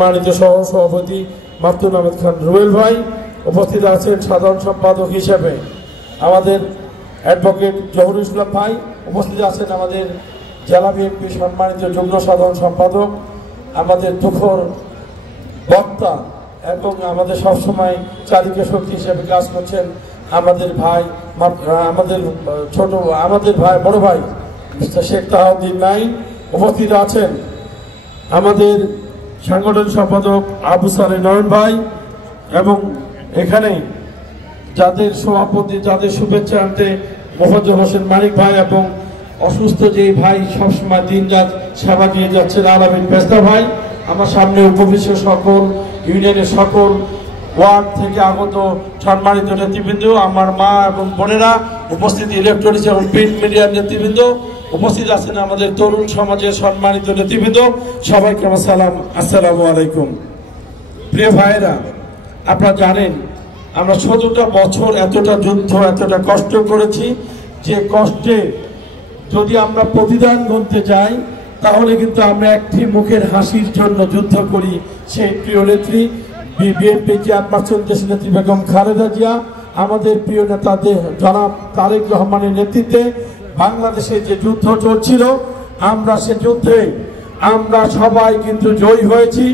সম্মানিত সহ সভাপতি মাতুন আহমেদ খান রুবেল ভাই, উপস্থিত আছেন সাধারণ সম্পাদক হিসেবে আমাদের অ্যাডভোকেট জহুরুল ইসলাম ভাই, উপস্থিত আছেন আমাদের জেলা বিএনপি সম্মানিত যুগ্ম সাধারণ সম্পাদক, আমাদের তুখর বক্তা এবং আমাদের সবসময় চালিকা শক্তি হিসেবে কাজ করছেন আমাদের ভাই, আমাদের বড় ভাই মিস্টার শেখ তাহাউদ্দিন নাইন, উপস্থিত আছেন আমাদের সাংগঠনিক সম্পাদক আবু সালে নয়ন ভাই, এবং এখানে যাদের সভাপতি, যাদের শুভেচ্ছা আনতে মোফাজ্জল হোসেন মানিক ভাই, এবং অসুস্থ যে ভাই সবসময় দিন রাত সেবা দিয়ে যাচ্ছেন আলামিন পেস্তা ভাই, আমার সামনে উপবিষ্ট সকল ইউনিয়নের সকল ওয়ার্ড থেকে আগত সম্মানিত নেতৃবৃন্দ, আমার মা এবং বোনেরা, উপস্থিত ইলেকট্রনিক্স এবং প্রিন্ট মিডিয়ার নেতৃবৃন্দ, উপস্থিত আছেন আমাদের তরুণ সমাজের সম্মানিত নেতৃবৃন্দ, সবাইকে আমার সালাম, আসসালামু আলাইকুম। প্রিয় ভাইয়েরা, আপনারা জানেন আমরা ১৪টা বছর এতটা যুদ্ধ, এতটা কষ্ট করেছি, যে কষ্টে যদি আমরা প্রতিদান গুনতে যাই তাহলে কিন্তু আমরা একটি মুখের হাসির জন্য যুদ্ধ করি। সেই প্রিয় নেত্রী বিএনপি চেয়ারপারসন দেশনেত্রী বেগম খালেদা জিয়া, আমাদের প্রিয় নেতা জনাব তারেক রহমানের নেতৃত্বে বাংলাদেশে যে যুদ্ধ চলছিল, আমরা সে যুদ্ধে আমরা সবাই কিন্তু জয়ী হয়েছি।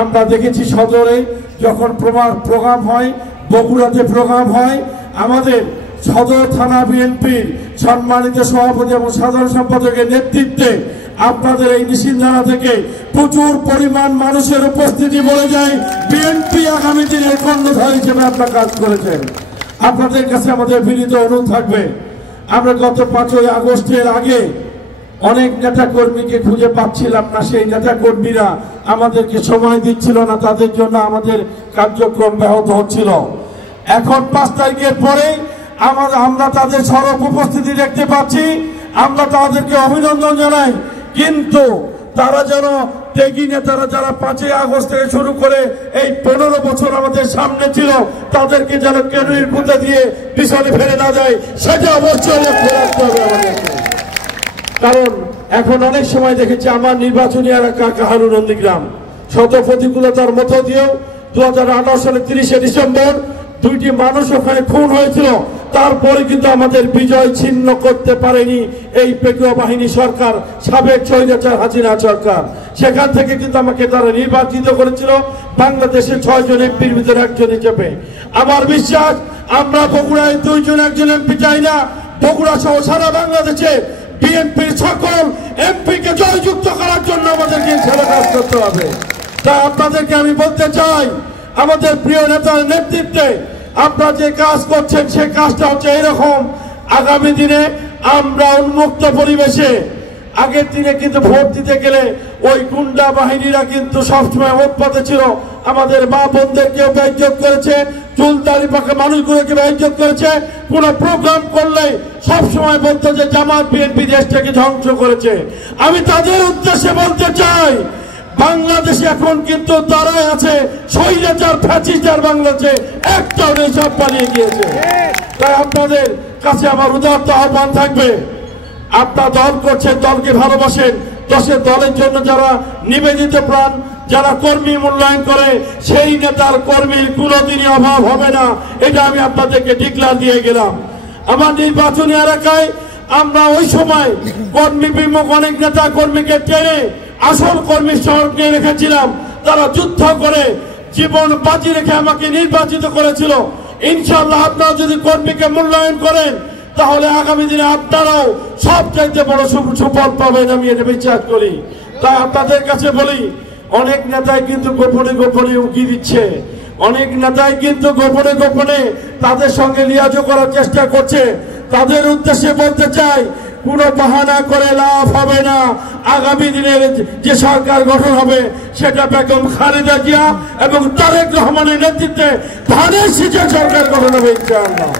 আমরা দেখেছি সদরে যখন প্রোগ্রাম হয়, বগুড়াতে প্রোগ্রাম হয়, আমাদের সদর থানা বিএনপির সম্মানিত সভাপতি এবং সাধারণ সম্পাদকের নেতৃত্বে আপনাদের এই নিশিন্দানা থেকে প্রচুর পরিমাণ মানুষের উপস্থিতি বলে যায় বিএনপি আগামী দিনের কর্ণধার হিসেবে আপনারা কাজ করেছেন। আপনাদের কাছে আমাদের বিনীত অনুরোধ থাকবে, আমরা গত 5ই আগস্টের আগে অনেক নেতা কর্মীকে খুঁজে পাচ্ছিলাম না, সেই নেতা কর্মীরা আমাদেরকে সময় দিচ্ছিল না, তাদের জন্য আমাদের কার্যক্রম ব্যাহত হচ্ছিল। এখন 5 তারিখের পরে আমরা তাদের সরব উপস্থিতি দেখতে পাচ্ছি, আমরা তাদেরকে অভিনন্দন জানাই। কিন্তু তারা যেন ত্যাগী নেতারা যারা 5ই আগস্ট থেকে শুরু করে এই 15 বছর আমাদের সামনে ছিল, তাদেরকে যেন কেনুইর পুঁতে দিয়ে পিছনে ফেলে না যায়, সেটা অবশ্যই লক্ষ্য রাখতে হবে আমাদেরকে। কারণ এখন অনেক সময় দেখেছি আমার নির্বাচনী এলাকা কাহারু নন্দীগ্রাম, শত প্রতিকূলতার মধ্য দিয়েও 2018 সালে 30শে ডিসেম্বর 2টি মানুষ ওখানে খুন হয়েছিল, তারপরে কিন্তু আমাদের বিজয় ছিন্ন করতে পারেনি এই পেকুয়া বাহিনী সরকার, সাবেক স্বৈরাচার হাসিনা সরকার। সেখান থেকে কিন্তু আমাকে তারা নির্বাচিত করেছিল বাংলাদেশের 6 জন এমপির ভিতরে একজন হিসেবে। আমার বিশ্বাস আমরা বগুড়ায় 2 জন একজন এমপি চাই না, বগুড়া সহ সারা বাংলাদেশে বিএনপির সকল এমপিকে জয়যুক্ত করার জন্য আমাদেরকে ছেলে কাজ করতে হবে। তাই আপনাদেরকে আমি বলতে চাই, আমাদের প্রিয় নেতার নেতৃত্বে আপনারা যে কাজ করছেন সেই কাজটা হচ্ছে এরকম, আগামী দিনে আমরা উন্মুক্ত পরিবেশে, আগের দিনে কিন্তু ভোট দিতে গেলে ওই গুন্ডা বাহিনীরা কিন্তু সবসময় উৎপাতে ছিল, আমাদের মা বোনদেরকেও বেইজ্জত করেছে, চুলদাড়ি পাকা মানুষগুলোকে বেইজ্জত করেছে। কোন প্রোগ্রাম করলে সবসময় বলতো যে জামাত বিএনপি দেশটাকে ধ্বংস করেছে। আমি তাদের উদ্দেশ্যে বলতে চাই, বাংলাদেশে এখন কিন্তু তারাই আছে স্বৈরাচার ফ্যাসিস্টার, বাংলাদেশে একটাও নেই, সব পালিয়ে গিয়েছে। তাই আপনাদের কাছে আমার উদারত আহ্বান থাকবে, আপনারা দল করছেন, দলকে ভালোবাসেন, দলের জন্য যারা নিবেদিত প্রাণ, যারা কর্মী মূল্যায়ন করে, সেই নেতার কর্মীর কোনোদিনই অভাব হবে না, এটা আমি আপনাদেরকে ডিক্লার দিয়ে গেলাম। আমার নির্বাচনী এলাকায় আমরা ওই সময় কর্মী বিমুখ অনেক নেতা কর্মীকে টেনে আসল কর্মীর সঙ্গে রেখেছিলাম, তারা যুদ্ধ করে জীবন বাজি রেখে আমাকে নির্বাচিত করেছিল। ইনশাআল্লাহ আপনারা যদি কর্মীকে মূল্যায়ন করেন তাহলে আগামী দিনে আপনারাও সবচাইতে বড় সুফল পাবেন, আমি এটা বিশ্বাস করি। তাই আপনাদের কাছে বলি, অনেক নেতাই কিন্তু গোপনে গোপনে উকি দিচ্ছে, অনেক নেতাই কিন্তু গোপনে গোপনে তাদের সঙ্গে লিয়াজো করার চেষ্টা করছে। তাদের উদ্দেশ্যে বলতে চাই, কোনো বাহানা করে লাভ হবে না। আগামী দিনের যে সরকার গঠন হবে সেটা বেগম খালেদা জিয়া এবং তারেক রহমানের নেতৃত্বে ধানের শীষের সরকার গঠন হবে ইনশাআল্লাহ।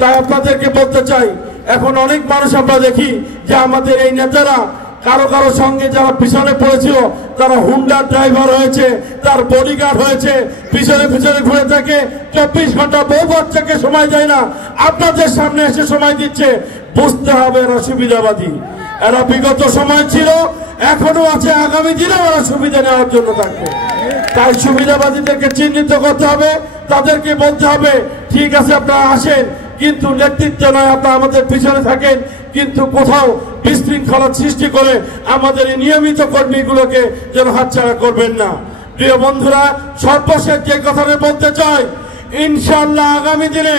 তাই আপনাদেরকে বলতে চাই, এখন অনেক মানুষ আমরা দেখি যে আমাদের এই নেতারা কারো কারো সঙ্গে যারা পিছনে পড়েছিল তারা হুন্ডার ড্রাইভার হয়েছে, তার বডিগার্ড হয়েছে, পিছনে পিছনে ঘুরে থাকে, 24 ঘন্টা বউ বাচ্চাকে সময় দেয় না, আপনাদের সামনে এসে সময় দিচ্ছে। বুঝতে হবে এরা সুবিধাবাদী, এরা বিগত সময় ছিল, এখনো আছে, আগামী দিনেও এরা সুবিধা নেওয়ার জন্য থাকবে। তাই সুবিধাবাদীদেরকে চিহ্নিত করতে হবে, তাদেরকে বলতে হবে ঠিক আছে আপনারা আসেন, কিন্তু নেতৃত্ব নয় আপনারা আমাদের পিছনে থাকেন, কিন্তু কোথাও বিশৃঙ্খলা সৃষ্টি করে আমাদের এই নিয়মিত কর্মীগুলোকে যেন হাতছাড়া করবেন না। প্রিয় বন্ধুরা, সর্বশেষ যে কথাটা বলতে চাই, ইনশাআল্লাহ আগামী দিনে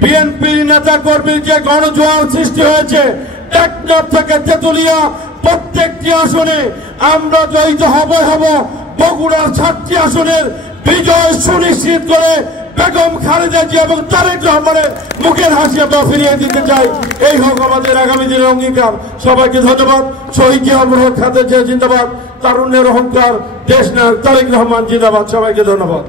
বিএনপির নেতা কর্মীর যে গণজোয়ার সৃষ্টি হয়েছে টেকনাফ থেকে তেতুলিয়া প্রত্যেকটি আসনে আমরা জয়িত হব। বগুড়ার 7টি আসনের বিজয় সুনিশ্চিত করে বেগম খালেদা জিয়া এবং তারেক রহমানের মুখের হাসি আমরা ফিরিয়ে দিতে চাই। এই হোক আমাদের আগামী দিনের অঙ্গীকার। সবাইকে ধন্যবাদ। শহীদ জিয়া খালেদা জিয়া জিন্দাবাদ। তারুণ্যের অহংকার দেশ নায়ক তারেক রহমান জিন্দাবাদ। সবাইকে ধন্যবাদ।